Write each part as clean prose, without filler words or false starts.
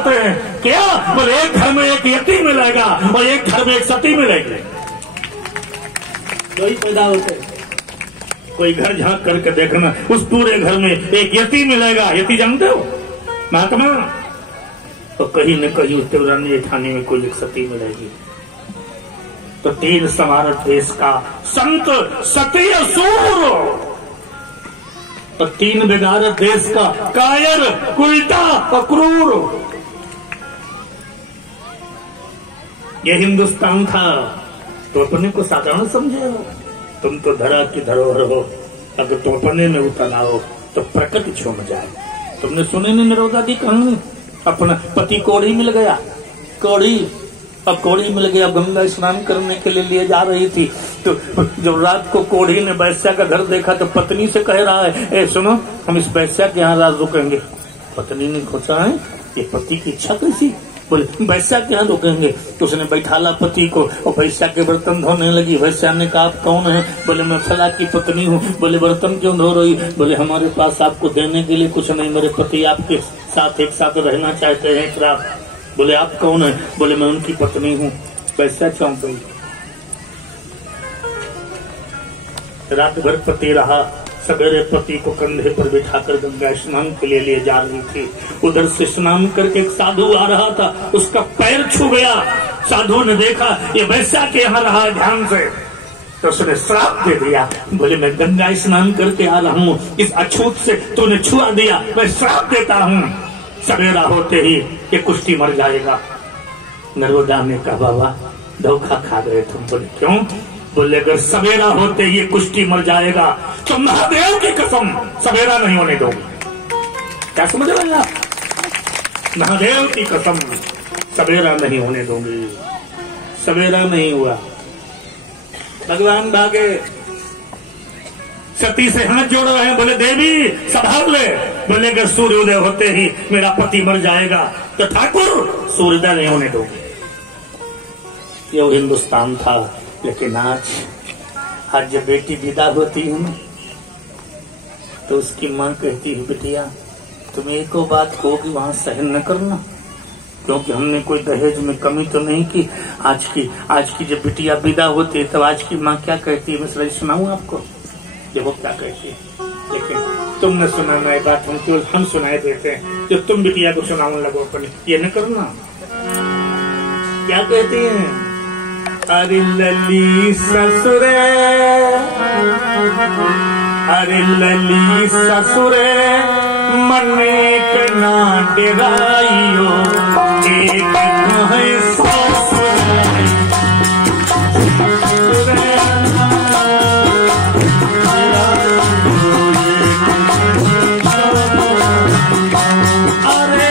होते हैं क्या? बोले एक घर में एक यतीम मिलेगा और एक घर में एक सती मिलेगी। दो ही पैदा होते हैं। कोई घर झांक करके देखना, उस पूरे घर में एक यतीम मिलेगा। यती जानते हो महात्मा? तो कहीं न कहीं उस देवरानी जेठानी में कोई एक सती मिलेगी। तो 3 समारत देश का संत सती असुर और 3 बेगारत देश का कायर उल्टा और क्रूर। ये हिंदुस्तान था। तो अपने को साधारण समझे हो? तुम तो धरा की धरोहर हो। अगर तुम अपने में उतर आओ तो प्रकृति झूम जाए। तुमने सुने नहीं निरोधा की कहानी? अपना पति कोड़ी मिल गया, कोड़ी, अब कोड़ी मिल गया, गंगा स्नान करने के लिए जा रही थी। तो जब रात को कोड़ी ने वैश्या का घर देखा तो पत्नी से कह रहा है, ए सुनो, हम इस वैश्या के यहाँ रात रुकेंगे। पत्नी ने सोचा है ये पति की इच्छा कैसी? बोले वैश्या के यहाँ रुकेंगे। तो उसने बैठाला पति को और वैश्या के बर्तन धोने लगी। वैश्या ने कहा आप कौन है? बोले मैं फला की पत्नी हूँ। बोले बर्तन क्यों धो रही? बोले हमारे पास आपको देने के लिए कुछ नहीं, मेरे पति आपके साथ एक साथ रहना चाहते हैं एक रात। बोले आप कौन है? बोले मैं उनकी पत्नी हूँ। वैश्या चौंक गई। रात भर पति रहा। सवेरे पति को कंधे पर बिठाकर गंगा स्नान के लिए ले जा रही थी। उधर से स्नान करके एक साधु आ रहा था, उसका पैर छू गया। साधु ने देखा ये वैश्या के यहाँ रहा ध्यान से, तो उसने श्राप दे दिया। बोले मैं गंगा स्नान करके आ रहा हूँ, इस अछूत से तूने छुआ दिया, मैं श्राप देता हूँ, सवेरा होते ही ये कुश्ती मर जाएगा। नर्मदा ने कहा बाबा धोखा खा गए तुम। बोले क्यों? बोले अगर सवेरा होते ये कुश्ती मर जाएगा तो महादेव की कसम सवेरा नहीं होने दोगे। क्या समझ रहे आप? महादेव की कसम सवेरा नहीं होने दोगे। सवेरा नहीं हुआ, भगवान भागे। सती से हाथ जोड़ रहे हैं। बोले देवी संभाल ले। बोले अगर सूर्योदय होते ही मेरा पति मर जाएगा तो ठाकुर सूर्योदय नहीं होने दोगे। ये हिंदुस्तान था। लेकिन आज जब बेटी विदा होती है ना तो उसकी माँ कहती है बेटिया तुम एक बात कहो कि वहां सहन न करना, क्योंकि हमने कोई दहेज में कमी तो नहीं की। आज की जब बिटिया विदा होती है तब आज की माँ क्या कहती है, मैं सही सुनाऊं आपको ये वो क्या कहती है। लेकिन तुम न सुनाना ये बात, हम केवल हम सुनाए देते हैं। जब तुम बिटिया को सुनाने लगो अपने, ये न करना। क्या कहती है? अरे लली ससुरे, अरे लली ससुरे मने कना डेराइयो, एक कहे ससुरे अरे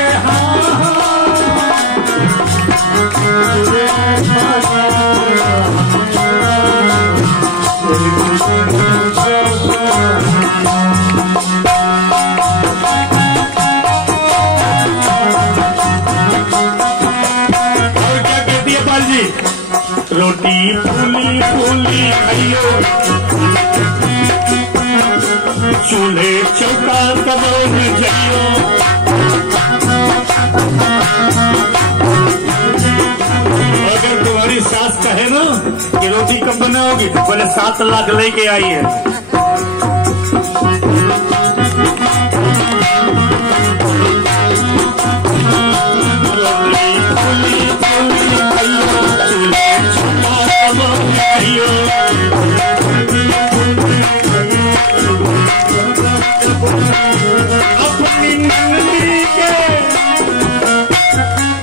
रोटी फूली फूली खाइयो, चूल्हे चौका कदम जाइयो। अगर तुम्हारी सास कहे ना कि रोटी कब बनाओगी, बोले 7 लाख लेके आई है।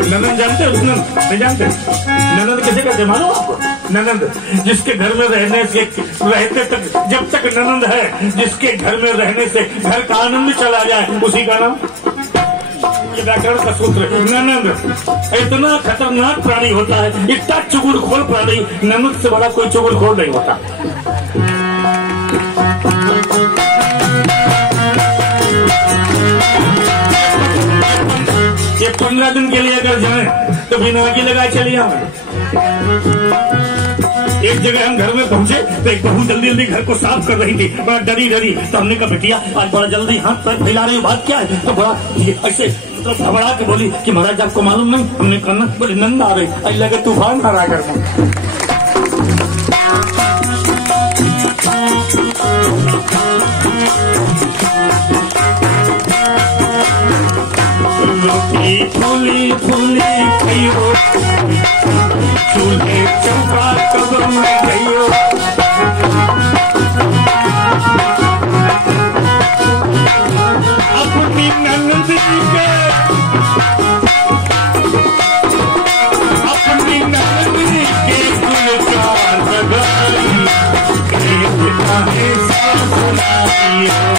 ननद जानते हो? नहीं जानते? ननद कैसे कहते मालूम आपको? ननद जिसके घर में रहने से रहते तक, जब तक ननद है जिसके घर में रहने से घर का आनंद चला जाए उसी का नाम व्याकरण का सूत्र। ननद इतना खतरनाक प्राणी होता है, इतना चुगलखोर प्राणी, ननद से बड़ा कोई चुगलखोर नहीं होता। ये 15 दिन के लिए अगर जाए तो बिना आगे लगाए चलिए। एक जगह हम घर में पहुंचे तो एक बहू जल्दी जल्दी घर को साफ कर रही थी, बड़ा डरी डरी। तो हमने कहा बेटिया आज बड़ा जल्दी हाथ पैर फैला रही हो, बात क्या है? तो बड़ा ऐसे तो घबरा के बोली कि महाराज आपको मालूम नहीं, हमने कहा न, बोली नंद आ रही, आई लगे तूफान आ रहा घर में। फूली फूली खइयो, चूल्हे चौका कब्र में गइयो। अपनी ननद के, अपनी ननद के गुलजार लगाई,